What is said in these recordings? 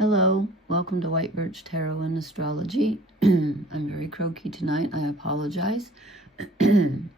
Hello, welcome to White Birch Tarot and Astrology. I'm very croaky tonight. I apologize. I don't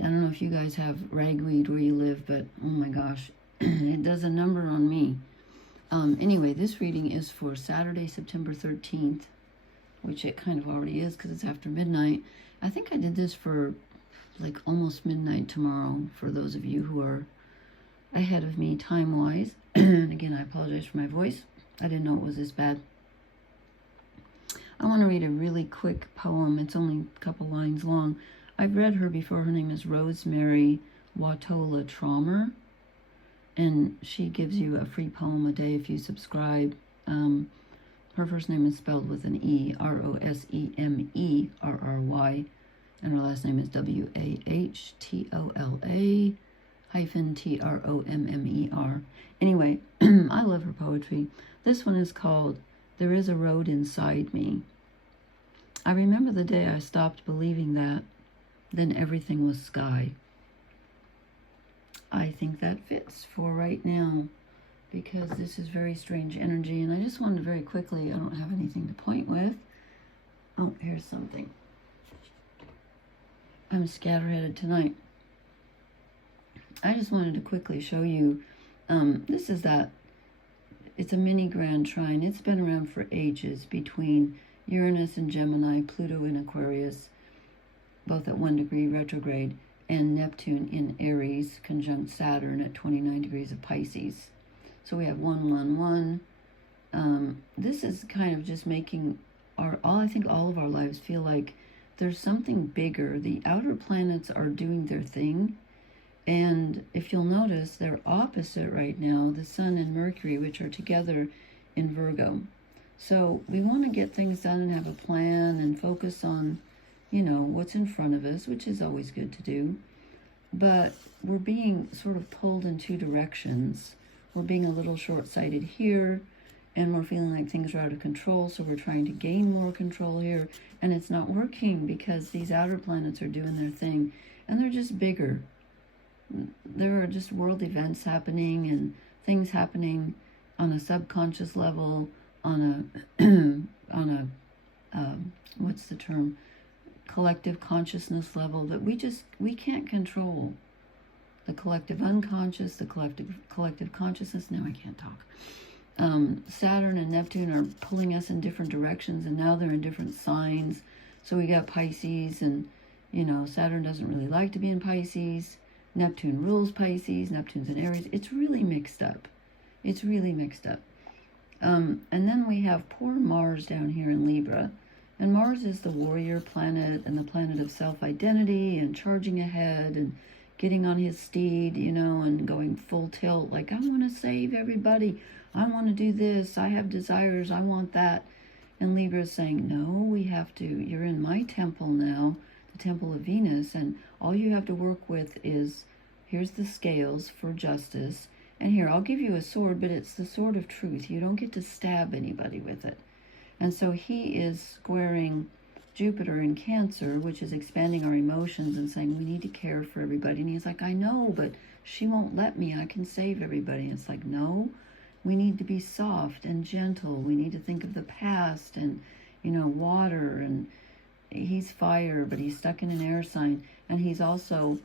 know if you guys have ragweed where you live, but oh my gosh, it does a number on me. Anyway, this reading is for Saturday, September 13th, which it kind of already is because it's after midnight. I think I did this for like almost midnight tomorrow for those of you who are ahead of me time-wise. And again, I apologize for my voice. I didn't know it was this bad. I want to read a really quick poem. It's only a couple lines long. I've read her before. Her name is Rosemary Watola Traumer, and she gives you a free poem a day if you subscribe. Her first name is spelled with an E, Rosemerrry, and her last name is Wahtola-Trommer. Anyway, I love her poetry. This one is called There Is a Road Inside Me. I remember the day I stopped believing that, then everything was sky. I think that fits for right now because this is very strange energy, and I just wanted to very quickly, I don't have anything to point with. Oh, here's something. I'm scatterheaded tonight. I just wanted to quickly show you, this is that, it's a mini grand trine. It's been around for ages between Uranus and Gemini, Pluto in Aquarius, both at 1 degree retrograde, and Neptune in Aries, conjunct Saturn at 29 degrees of Pisces. So we have 111. This is kind of just making I think all of our lives feel like there's something bigger. The outer planets are doing their thing. And if you'll notice, they're opposite right now, the Sun and Mercury, which are together in Virgo. So we want to get things done and have a plan and focus on, what's in front of us, which is always good to do. But we're being sort of pulled in two directions. We're being a little short-sighted here, and we're feeling like things are out of control, so we're trying to gain more control here. And it's not working because these outer planets are doing their thing, and they're just bigger. There are just world events happening and things happening on a subconscious level, on a what's the term, collective consciousness level that we can't control. The collective unconscious, the collective consciousness. Now I can't talk. Saturn and Neptune are pulling us in different directions, and now they're in different signs. So we got Pisces, and Saturn doesn't really like to be in Pisces. Neptune rules Pisces, Neptune's in Aries. It's really mixed up. It's really mixed up. And then we have poor Mars down here in Libra. And Mars is the warrior planet and the planet of self-identity and charging ahead and getting on his steed, and going full tilt. Like, I want to save everybody. I want to do this. I have desires. I want that. And Libra is saying, no, we have to. You're in my temple now, the temple of Venus, and all you have to work with is, here's the scales for justice, and here, I'll give you a sword, but it's the sword of truth. You don't get to stab anybody with it. And so he is squaring Jupiter in Cancer, which is expanding our emotions and saying, we need to care for everybody. And he's like, I know, but she won't let me. I can save everybody. And it's like, no, we need to be soft and gentle. We need to think of the past and, water, and he's fire, but he's stuck in an air sign. And he's also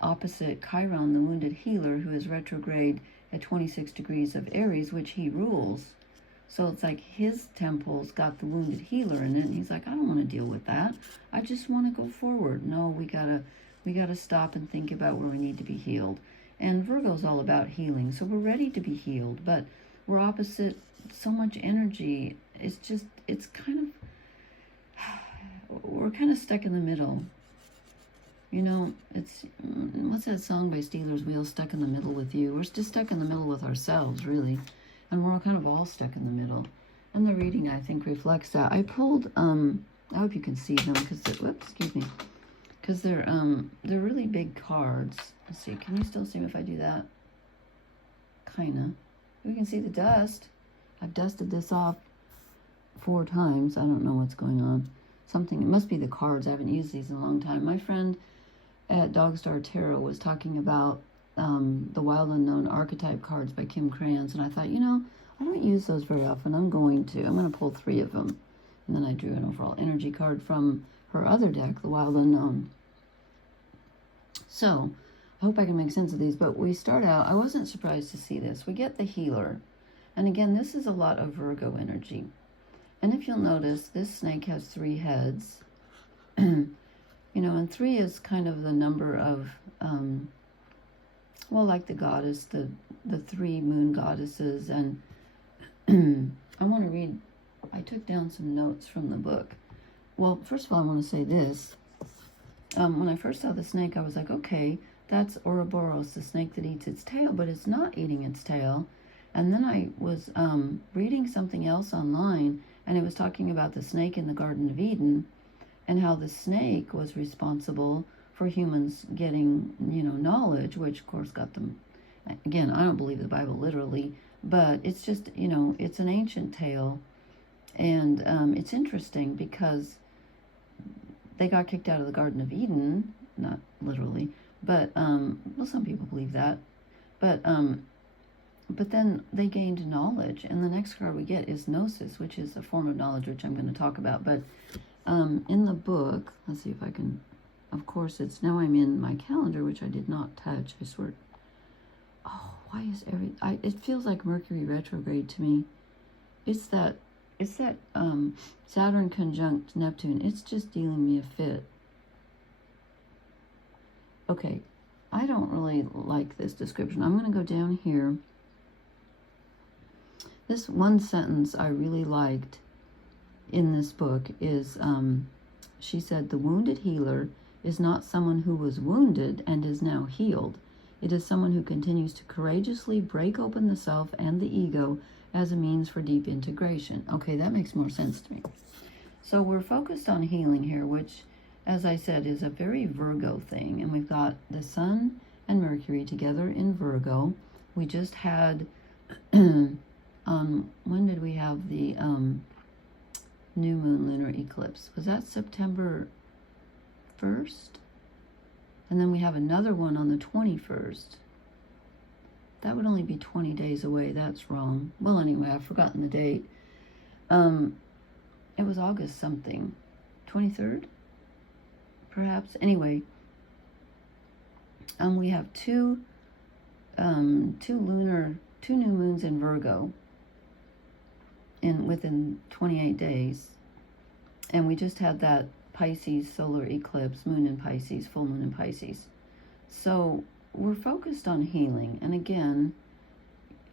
opposite Chiron, the wounded healer, who is retrograde at 26 degrees of Aries, which he rules. So it's like his temple's got the wounded healer in it, and he's like, I don't want to deal with that. I just want to go forward. No, we gotta stop and think about where we need to be healed. And Virgo's all about healing, so we're ready to be healed, but we're opposite so much energy. We're kind of stuck in the middle. It's, what's that song by Steelers Wheel, Stuck in the Middle with You? We're just stuck in the middle with ourselves, really. And we're kind of all stuck in the middle. And the reading, I think, reflects that. I pulled, I hope you can see them, because they're really big cards. Let's see, can you still see them if I do that? Kinda. We can see the dust. I've dusted this off 4 times. I don't know what's going on. It must be the cards. I haven't used these in a long time. My friend at Dogstar Tarot was talking about the Wild Unknown Archetype cards by Kim Krans, and I thought, I don't use those very often. I'm going to pull 3 of them. And then I drew an overall energy card from her other deck, the Wild Unknown. So, I hope I can make sense of these, but we start out, I wasn't surprised to see this. We get the Healer. And again, this is a lot of Virgo energy. And if you'll notice, this snake has 3 heads. You know, and 3 is kind of the number of, well, like the goddess, the 3 moon goddesses. And I want to read, I took down some notes from the book. Well, first of all, I want to say this. When I first saw the snake, I was like, okay, that's Ouroboros, the snake that eats its tail, but it's not eating its tail. And then I was reading something else online, and it was talking about the snake in the Garden of Eden, and how the snake was responsible for humans getting, you know, knowledge, which of course got them. Again, I don't believe the Bible literally, but it's just, you know, it's an ancient tale, and it's interesting because they got kicked out of the Garden of Eden, not literally, but well, some people believe that, but then they gained knowledge, and the next card we get is Gnosis, which is a form of knowledge, which I'm going to talk about. But in the book, let's see if I can, of course, it's, now I'm in my calendar, which I did not touch, I swear. Oh, why is it feels like Mercury retrograde to me. It's that Saturn conjunct Neptune. It's just dealing me a fit. Okay, I don't really like this description. I'm going to go down here. This one sentence I really liked in this book is, she said, the wounded healer is not someone who was wounded and is now healed. It is someone who continues to courageously break open the self and the ego as a means for deep integration. Okay, that makes more sense to me. So we're focused on healing here, which, as I said, is a very Virgo thing. And we've got the Sun and Mercury together in Virgo. We just had, when did we have the new moon lunar eclipse? Was that September 1st? And then we have another one on the 21st. That would only be 20 days away. That's wrong. Well, anyway, I've forgotten the date. It was August something. 23rd? Perhaps. Anyway, we have two new moons in Virgo within 28 days. And we just had that Pisces solar eclipse, moon in Pisces, full moon in Pisces. So we're focused on healing. And again,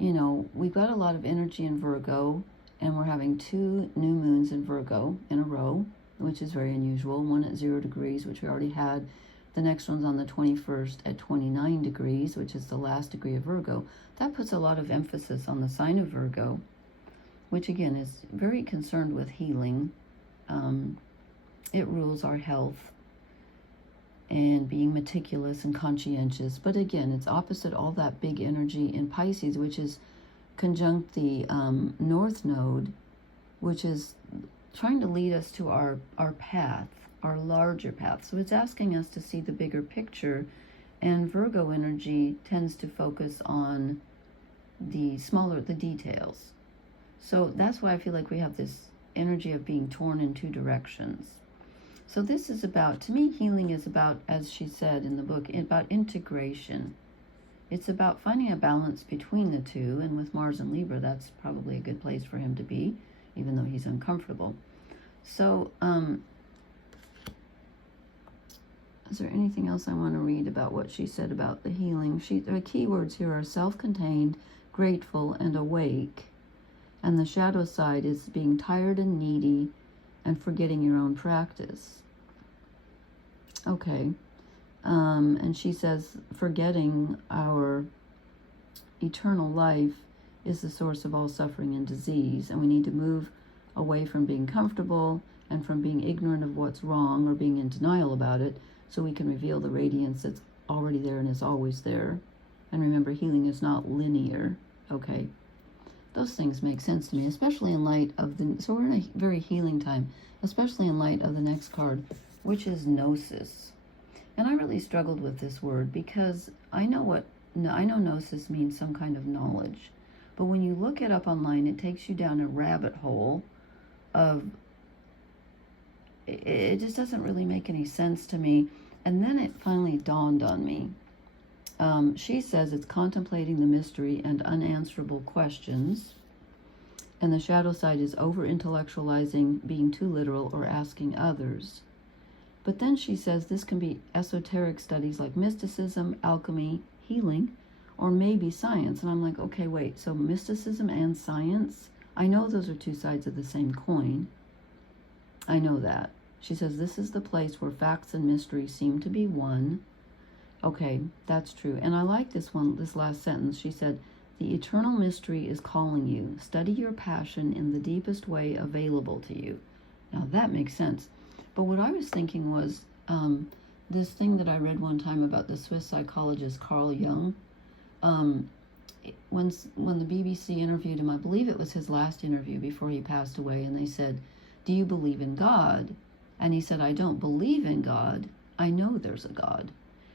you know, we've got a lot of energy in Virgo, and we're having 2 new moons in Virgo in a row, which is very unusual. One at 0 degrees, which we already had. The next one's on the 21st at 29 degrees, which is the last degree of Virgo. That puts a lot of emphasis on the sign of Virgo, which again is very concerned with healing. It rules our health and being meticulous and conscientious. But again, it's opposite all that big energy in Pisces, which is conjunct the North Node, which is trying to lead us to our path, our larger path. So it's asking us to see the bigger picture, and Virgo energy tends to focus on the details. So that's why I feel like we have this energy of being torn in 2 directions. So this is about, to me, healing is about, as she said in the book, about integration. It's about finding a balance between the 2, and with Mars and Libra, that's probably a good place for him to be, even though he's uncomfortable. So, is there anything else I want to read about what she said about the healing? The key words here are self-contained, grateful, and awake. And the shadow side is being tired and needy and forgetting your own practice. Okay. And she says, forgetting our eternal life is the source of all suffering and disease, and we need to move away from being comfortable and from being ignorant of what's wrong or being in denial about it, so we can reveal the radiance that's already there and is always there. And remember, healing is not linear. Okay. Those things make sense to me, especially in light of so we're in a very healing time, especially in light of the next card, which is Gnosis. And I really struggled with this word because I know Gnosis means some kind of knowledge. But when you look it up online, it takes you down a rabbit hole of, it just doesn't really make any sense to me. And then it finally dawned on me. She says it's contemplating the mystery and unanswerable questions. And the shadow side is over-intellectualizing, being too literal, or asking others. But then she says this can be esoteric studies like mysticism, alchemy, healing, or maybe science. And I'm like, okay, wait, so mysticism and science? I know those are two sides of the same coin. I know that. She says this is the place where facts and mystery seem to be one. Okay, that's true. And I like this last sentence. She said, the eternal mystery is calling you. Study your passion in the deepest way available to you. Now that makes sense. But what I was thinking was this thing that I read one time about the Swiss psychologist Carl Jung. When the BBC interviewed him, I believe it was his last interview before he passed away, and they said, do you believe in God? And he said, I don't believe in God. I know there's a God.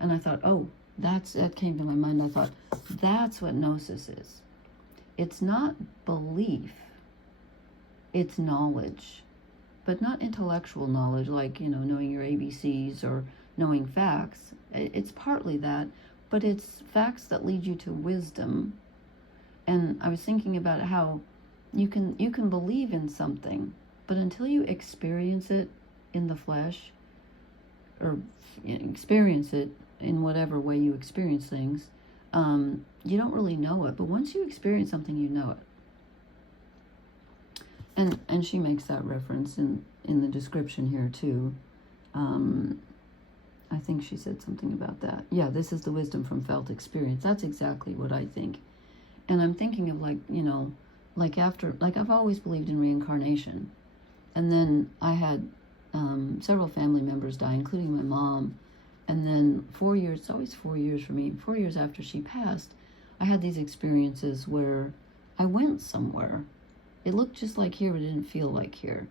And I thought, oh, that came to my mind. I thought, that's what gnosis is. It's not belief. It's knowledge. But not intellectual knowledge, like, knowing your ABCs or knowing facts. It's partly that, but it's facts that lead you to wisdom. And I was thinking about how you can believe in something, but until you experience it in the flesh, or experience it in whatever way you experience things, you don't really know it. But once you experience something, you know it. And she makes that reference in the description here too. I think she said something about that. Yeah, this is the wisdom from felt experience. That's exactly what I think. And I'm thinking of like I've always believed in reincarnation. And then I had several family members die, including my mom. And then 4 years, it's always 4 years for me, 4 years after she passed, I had these experiences where I went somewhere. It looked just like here, but it didn't feel like here.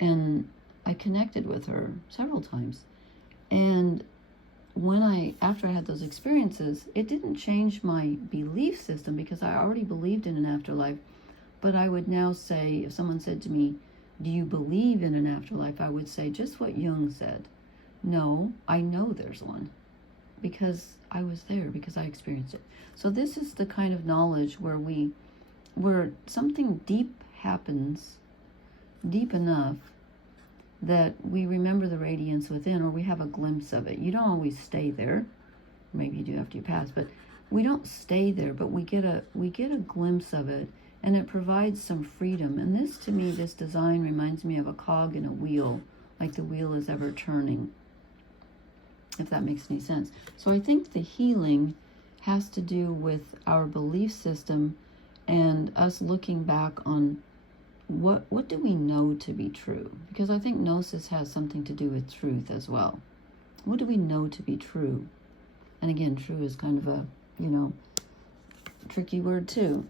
And I connected with her several times. And after I had those experiences, it didn't change my belief system because I already believed in an afterlife. But I would now say, if someone said to me, do you believe in an afterlife? I would say just what Jung said. No, I know there's one because I was there, because I experienced it. So this is the kind of knowledge where something deep happens, deep enough that we remember the radiance within, or we have a glimpse of it. You don't always stay there. Maybe you do after you pass, but we don't stay there, but we get a glimpse of it, and it provides some freedom. And this, to me, this design reminds me of a cog in a wheel, like the wheel is ever turning, if that makes any sense. So I think the healing has to do with our belief system and us looking back on what do we know to be true? Because I think gnosis has something to do with truth as well. What do we know to be true? And again, true is kind of a, tricky word too.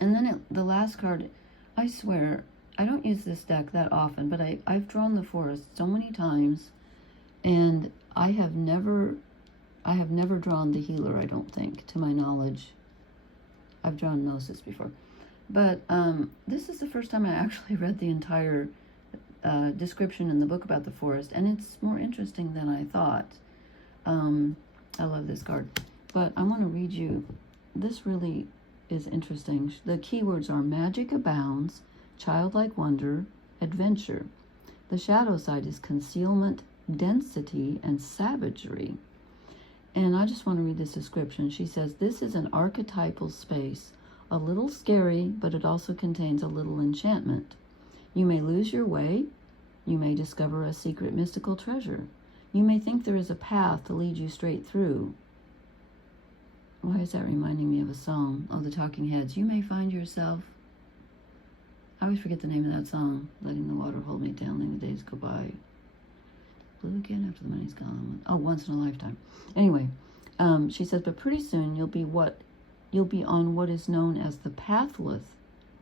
And then the last card, I swear, I don't use this deck that often, but I've drawn the forest so many times, and I have never drawn the healer, I don't think, to my knowledge. I've drawn gnosis before. But this is the first time I actually read the entire description in the book about the forest, and it's more interesting than I thought. I love this card. But I want to read you, this really is interesting. The keywords are magic abounds, childlike wonder, adventure. The shadow side is concealment, density, and savagery. And I just want to read this description. She says, this is an archetypal space, a little scary, but it also contains a little enchantment. You may lose your way. You may discover a secret mystical treasure. You may think there is a path to lead you straight through. Why is that reminding me of a song? Oh, the Talking Heads. You may find yourself. I always forget the name of that song. Letting the water hold me down, letting the days go by. Blue again after the money's gone. Oh, once in a lifetime. Anyway, she says, but pretty soon you'll be on what is known as the pathless.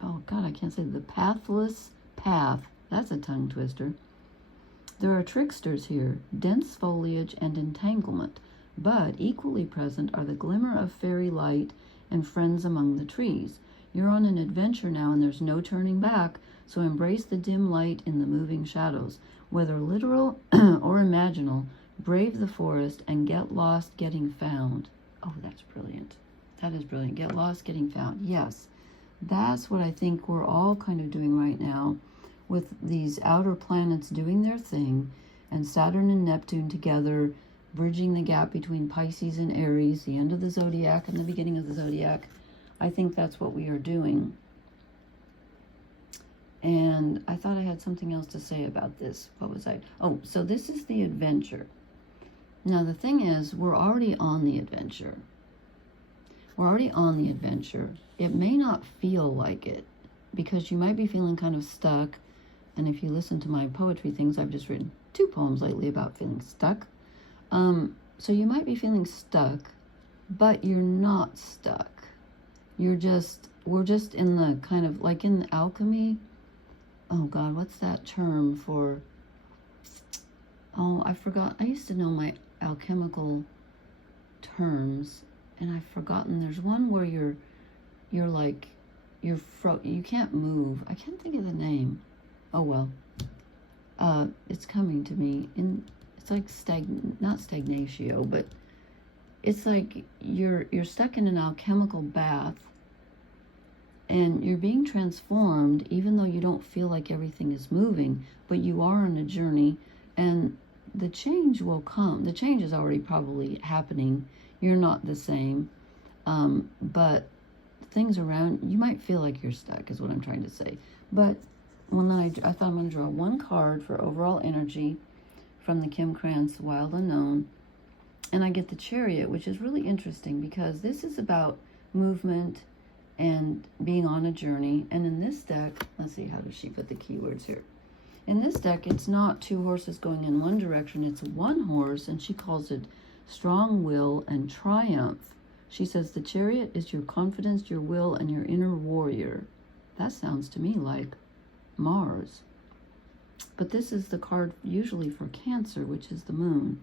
Oh God, I can't say the pathless path. That's a tongue twister. There are tricksters here, dense foliage and entanglement, but equally present are the glimmer of fairy light and friends among the trees. You're on an adventure now, and there's no turning back, so embrace the dim light in the moving shadows. Whether literal or imaginal, brave the forest and get lost getting found. Oh, that's brilliant. That is brilliant. Get lost getting found. Yes, that's what I think we're all kind of doing right now, with these outer planets doing their thing, and Saturn and Neptune together, bridging the gap between Pisces and Aries, the end of the zodiac and the beginning of the zodiac. I think that's what we are doing. And I thought I had something else to say about this. What was I? Oh, so this is the adventure. Now, the thing is, we're already on the adventure. We're already on the adventure. It may not feel like it, because you might be feeling kind of stuck. And if you listen to my poetry things, I've just written 2 poems lately about feeling stuck. So you might be feeling stuck, but you're not stuck. We're just in the kind of, like in alchemy. Oh God, what's that term for, oh, I forgot. I used to know my alchemical terms, and I've forgotten. There's one where you can't move. I can't think of the name. Oh well. It's coming to me. It's like not stagnatio, but it's like you're stuck in an alchemical bath, and you're being transformed, even though you don't feel like everything is moving, but you are on a journey, and the change will come. The change is already probably happening. You're not the same, but things around, you might feel like you're stuck, is what I'm trying to say. But when I thought I'm going to draw 1 card for overall energy from the Kim Krantz Wild Unknown, and I get the Chariot, which is really interesting because this is about movement and being on a journey. And in this deck, let's see, how does she put the keywords here? In this deck, it's not 2 horses going in one direction, it's 1 horse, and she calls it strong will and triumph. She says the Chariot is your confidence, your will, and your inner warrior. That sounds to me like Mars. But this is the card usually for Cancer, which is the moon.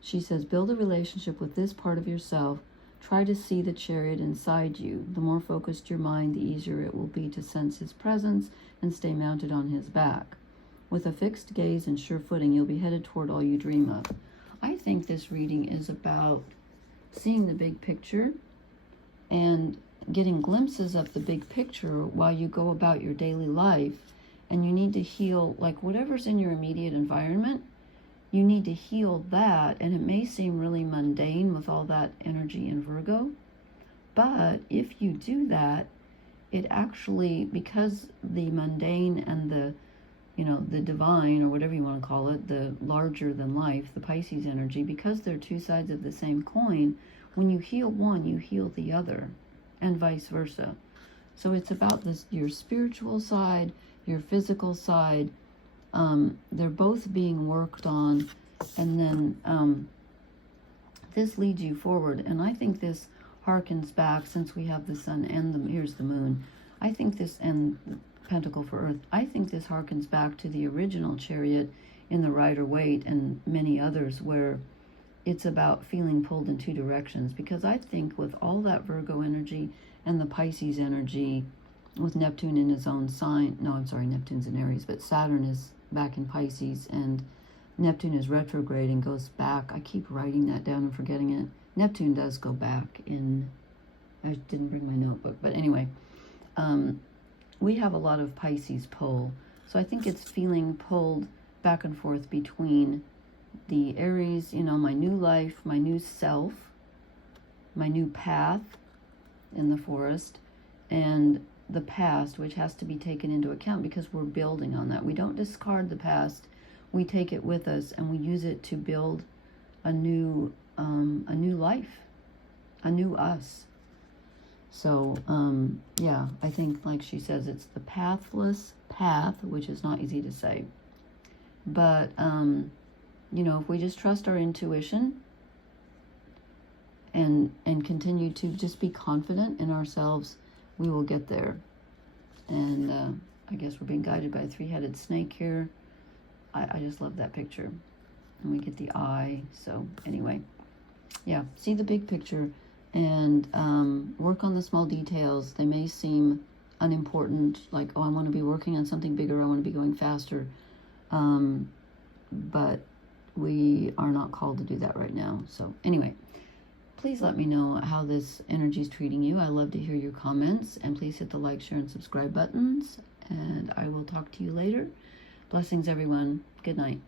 She says, build a relationship with this part of yourself. Try to see the Chariot inside you. The more focused your mind, the easier it will be to sense his presence and stay mounted on his back. With a fixed gaze and sure footing, you'll be headed toward all you dream of. I think this reading is about seeing the big picture and getting glimpses of the big picture while you go about your daily life. And you need to heal, like whatever's in your immediate environment, you need to heal that. And it may seem really mundane with all that energy in Virgo, but if you do that, it actually, because the mundane and the divine, or whatever you want to call it, the larger than life, the Pisces energy, because they're 2 sides of the same coin, when you heal one, you heal the other, and vice versa. So it's about this, your spiritual side, your physical side. They're both being worked on, and then this leads you forward. And I think this harkens back, since we have the sun and here's the moon. I think this, and Pentacle for Earth, I think this harkens back to the original Chariot in the Rider-Waite and many others, where it's about feeling pulled in 2 directions. Because I think with all that Virgo energy and the Pisces energy, with Neptune in his own sign, no, I'm sorry, Neptune's in Aries, but Saturn is back in Pisces, and Neptune is retrograde and goes back. I keep writing that down and forgetting it. Neptune does go back in, I didn't bring my notebook, but anyway, we have a lot of Pisces pull. So I think it's feeling pulled back and forth between the Aries, my new life, my new self, my new path in the forest, and the past, which has to be taken into account because we're building on that. We don't discard the past. We take it with us and we use it to build a new life, a new us. So, yeah, I think, like she says, it's the pathless path, which is not easy to say. But, if we just trust our intuition and continue to just be confident in ourselves, we will get there. And I guess we're being guided by a 3-headed snake here. I just love that picture. And we get the eye. So anyway, yeah, see the big picture. and work on the small details. They may seem unimportant, like, oh, I want to be working on something bigger, I want to be going faster, but we are not called to do that right now. So anyway, please let me know how this energy is treating you. I love to hear your comments, and please hit the like, share, and subscribe buttons, and I will talk to you later. Blessings, everyone. Good night.